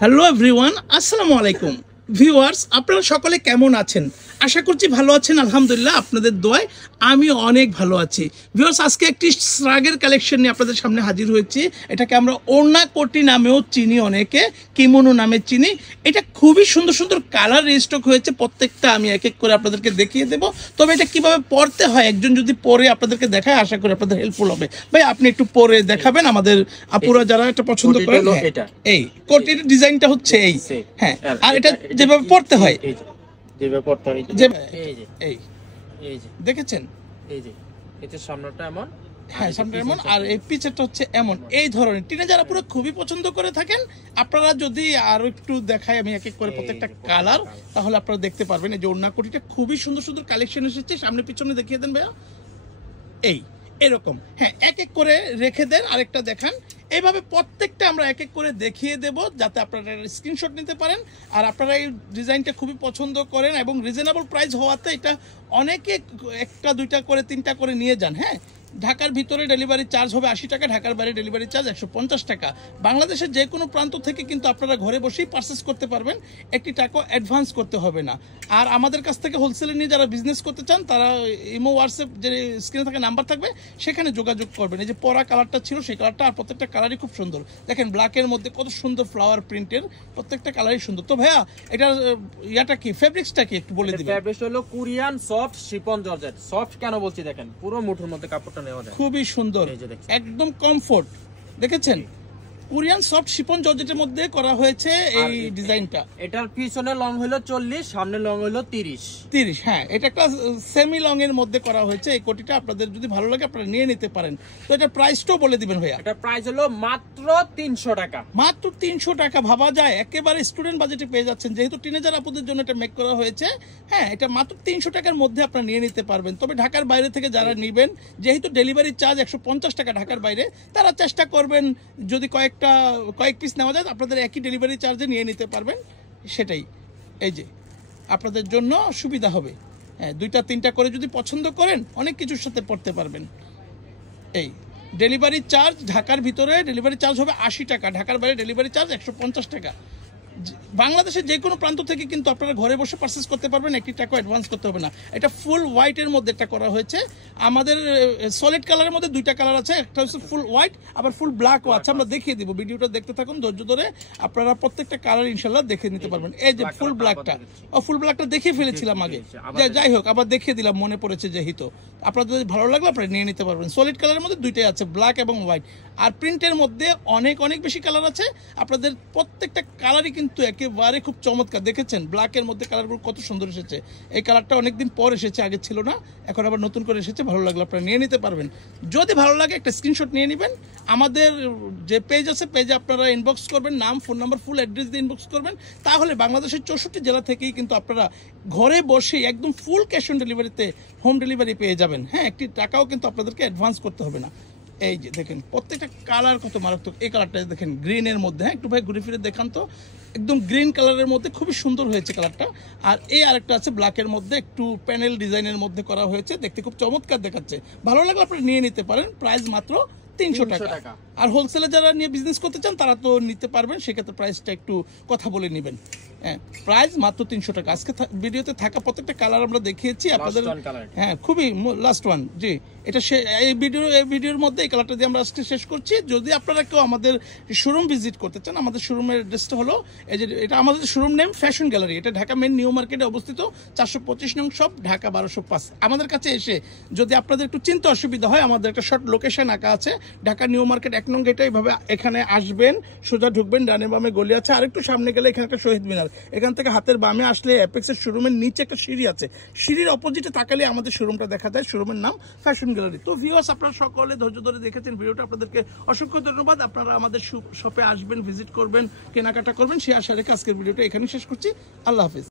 Hello everyone, আসসালামু আলাইকুম viewers. আপনারা সকলে কেমন আছেন? আশা করছি ভালো আছেন। আলহামদুলিল্লাহ, আপনাদের দোয়ায় আমি অনেক ভালো আছি। ভিউয়ার্স, আজকে একটি শ্রাগের কালেকশন নিয়ে আপনাদের সামনে হাজির হয়েছি। এটাকে আমরা ওড়না কোটি নামেও চিনি, অনেকে কিমোনো নামে চিনি। এটা খুবই সুন্দর সুন্দর কালার রিস্টক হয়েছে। প্রত্যেকটা আমি এক এক করে আপনাদেরকে দেখিয়ে দেবো। তবে এটা কিভাবে পরতে হয়, একজন যদি পরে আপনাদেরকে দেখায়, আশা করি আপনাদের হেল্পফুল হবে। ভাই, আপনি একটু পরে দেখাবেন আমাদের আপুরা যারা এটা পছন্দ করেন। এই কোটির ডিজাইনটা হচ্ছে এই, হ্যাঁ। আর এটা যেভাবে পড়তে হয়, যেভাবে পড়তে হয়, এই যে দেখেছেন, এই যে এটা সামনেটা এমন, হ্যাঁ সামনে এমন, আর এই পিছেরটা হচ্ছে এমন। এই ধরনের টিনে যারা পুরো খুবই পছন্দ করে থাকেন, আপনারা যদি আরো একটু দেখাই আমি এক এক করে প্রত্যেকটা কালার, তাহলে আপনারা দেখতে পারবেন। এই যে ওড়না কোটিটা খুবই সুন্দর সুন্দর কালেকশন এসেছে। সামনে পিছনে দেখিয়ে দেন ভাইয়া, এই এরকম, হ্যাঁ এক এক করে রেখে দেন। আরেকটা দেখান। এইভাবে প্রত্যেকটা আমরা এক এক করে দেখিয়ে দেব, যাতে আপনারা স্ক্রিনশট নিতে পারেন। আর আপনারা এই ডিজাইনটা খুবই পছন্দ করেন এবং রিজনেবল প্রাইস হওয়াতে এটা অনেকে একটা দুইটা করে তিনটা করে নিয়ে যান। হ্যাঁ, ঢাকার ভিতরে ডেলিভারি চার্জ হবে 80 টাকা, ঢাকার বাইরে ডেলিভারি চার্জ 150 টাকা। বাংলাদেশের যে কোনো প্রান্ত থেকে কিন্তু আপনারা ঘরে বসেই পারচেস করতে পারবেন, একটি টাকা অ্যাডভান্স করতে হবে না। আর আমাদের কাছ থেকে হোলসেলে নিয়ে যারা বিজনেস করতে চান, তারা ইমো হোয়াটসঅ্যাপ যে স্ক্রিনে থাকা নাম্বার থাকবে, সেখানে যোগাযোগ করবেন। এই যে পরা কালারটা ছিল সেই কালারটা, আর প্রত্যেকটা কালারই খুব সুন্দর। দেখেন ব্ল্যাকের মধ্যে কত সুন্দর ফ্লাওয়ার প্রিন্টের, প্রত্যেকটা কালারই সুন্দর। তো ভাইয়া, এটার ইয়াটা কি, ফেব্রিক্সটা কি একটু বলে দিবেন? ফেব্রিক্স হলো Korean soft chiffon georgette. Soft কেন বলছি, দেখেন পুরো মুঠোর মধ্যে কাপড়টা নেওয়া যায়, খুবই সুন্দর, একদম কমফোর্ট। দেখেছেন, কোরিয়ান সফট শিফন জর্জেটের মধ্যে করা হয়েছে এই ডিজাইনটা। এটার পিছনে লং হলো 40, সামনে লং হলো 30। হ্যাঁ, এটা একটা সেমি লং এর মধ্যে করা হয়েছে। এই কোটিটা আপনাদের যদি ভালো লাগে আপনারা নিয়ে নিতে পারেন। তো এটা প্রাইসটাও বলে দিবেন ভাইয়া। এটা প্রাইস হলো মাত্র 300 টাকা। মাত্র 300 টাকা, ভাবা যায় একেবারে স্টুডেন্ট বাজেটে পেয়ে যাচ্ছেন। যেহেতু টিনেজার আপুদের জন্য এটা মেক করা হয়েছে, হ্যাঁ এটা মাত্র 300 টাকার মধ্যে আপনারা নিয়ে নিতে পারবেন। তবে ঢাকার বাইরে থেকে যারা নেবেন, যেহেতু ডেলিভারি চার্জ 150 টাকা ঢাকার বাইরে, তারা চেষ্টা করবেন যদি কয়েক পিস নেওয়া যায় আপনাদের একই ডেলিভারি চার্জে নিয়ে নিতে পারবেন। সেটাই এই যে আপনাদের জন্য সুবিধা হবে। হ্যাঁ, দুইটা তিনটা করে যদি পছন্দ করেন, অনেক কিছুর সাথে পড়তে পারবেন। এই ডেলিভারি চার্জ ঢাকার ভিতরে ডেলিভারি চার্জ হবে 80 টাকা, ঢাকার বাইরে ডেলিভারি চার্জ 150 টাকা। বাংলাদেশের যে কোনো প্রান্ত থেকে কিন্তু আপনারা ঘরে বসে পারচেস করতে পারবেন, একটি টাকা অ্যাডভান্স করতে হবে না। এটা ফুল হোয়াইটের মধ্যে এটা করা হয়েছে। আমাদের সলিড কালারের মধ্যে দুইটা কালার আছে, একটা হচ্ছে ফুল হোয়াইট, আবার ফুল ব্ল্যাকও আছে। আমরা দেখিয়ে দিব, ভিডিওটা দেখতে থাকুন ধৈর্য ধরে, আপনারা প্রত্যেকটা কালার ইনশাল্লাহ দেখে নিতে পারবেন। এই যে ফুল ব্ল্যাকটা, ফুল ব্ল্যাকটা দেখিয়ে ফেলেছিলাম আগে, যাই হোক আবার দেখিয়ে দিলাম, মনে পড়েছে যেহেতু। আপনাদের যদি ভালো লাগলো আপনারা নিয়ে নিতে পারবেন। সলিড কালারের মধ্যে দুইটাই আছে, ব্ল্যাক এবং হোয়াইট। আর প্রিন্টের মধ্যে অনেক অনেক বেশি কালার আছে। আপনাদের প্রত্যেকটা কালারই কিন্তু একেবারে খুব চমৎকার। দেখেছেন ব্ল্যাকের মধ্যে কালারগুলো কত সুন্দর এসেছে। এই কালারটা অনেকদিন পর এসেছে, আগে ছিল না, এখন আবার নতুন করে এসেছে। ভালো লাগলো আপনারা নিয়ে নিতে পারবেন। যদি ভালো লাগে একটা স্ক্রিনশট নিয়ে নেবেন। আমাদের যে পেজ আছে, পেজে আপনারা ইনবক্স করবেন, নাম ফোন নাম্বার ফুল অ্যাড্রেস দিয়ে ইনবক্স করবেন। তাহলে বাংলাদেশের 64 জেলা থেকেই কিন্তু আপনারা ঘরে বসে একদম ফুল ক্যাশ অন ডেলিভারিতে হোম ডেলিভারি পেয়ে যাবেন। হ্যাঁ, একটি টাকাও কিন্তু আপনাদেরকে অ্যাডভান্স করতে হবে না। এই যে দেখেন প্রত্যেকটা কালার কত মারাত্মক। এই কালারটা দেখেন গ্রিনের মধ্যে, হ্যাঁ একটু ভাই ঘুরে ফিরে দেখান তো, একদম গ্রিন কালারের মধ্যে খুবই সুন্দর হয়েছে কালারটা। আর এই আরেকটা আছে ব্ল্যাকের মধ্যে, একটু প্যানেল ডিজাইনের মধ্যে করা হয়েছে, দেখতে খুব চমৎকার দেখাচ্ছে। ভালো লাগলে আপনি নিয়ে নিতে পারেন। প্রাইস মাত্র 300 টাকা। আর হোলসেলে যারা নিয়ে বিজনেস করতে চান তারা তো নিতে পারবেন, সেক্ষেত্রে প্রাইসটা একটু কথা বলে নেবেন। হ্যাঁ, প্রাইস মাত্র 300 টাকা। আজকে ভিডিওতে থাকা প্রত্যেকটা কালার আমরা দেখিয়েছি আপনাদের। হ্যাঁ, খুবই লাস্ট ওয়ান। জি, এটা এই ভিডিওর মধ্যে এই কালারটা দিয়ে আমরা আজকে শেষ করছি। যদি আপনারা কেউ আমাদের শোরুম ভিজিট করতে চান, আমাদের শোরুমের অ্যাড্রেসটা হলো এই যে, এটা আমাদের শোরুম নেম ফ্যাশন গ্যালারি। এটা ঢাকা মেন নিউ মার্কেটে অবস্থিত, 425 নং শপ, ঢাকা 1205। আমাদের কাছে এসে যদি আপনাদের একটু চিন্তা অসুবিধা হয়, আমাদের একটা শর্ট লোকেশন আঁকা আছে, ঢাকা নিউ মার্কেট 1 নং গেটে। এইভাবে এখানে আসবেন, সোজা ঢুকবেন, ডানে বামে গলি আছে, আরেকটু সামনে গেলে এখানে একটা শহীদ মিনার। এখান থেকে হাতের বামে আসলে অ্যাপেক্সের শোরুমের নিচে একটা সিঁড়ি আছে, সিঁড়ির অপোজিটে তাকালে আমাদের শোরুমটা দেখা যায়। শোরুমের নাম ফ্যাশন গ্যালারি। তো ভিউয়ার্স, আপনারা সকলে ধৈর্য ধরে দেখেছেন ভিডিওটা, আপনাদেরকে অসংখ্য ধন্যবাদ। আপনারা আমাদের শপে আসবেন, ভিজিট করবেন, কেনাকাটা করবেন, সেই আশা রেখে আজকের ভিডিওটা এখানে শেষ করছি। আল্লাহ হাফিজ।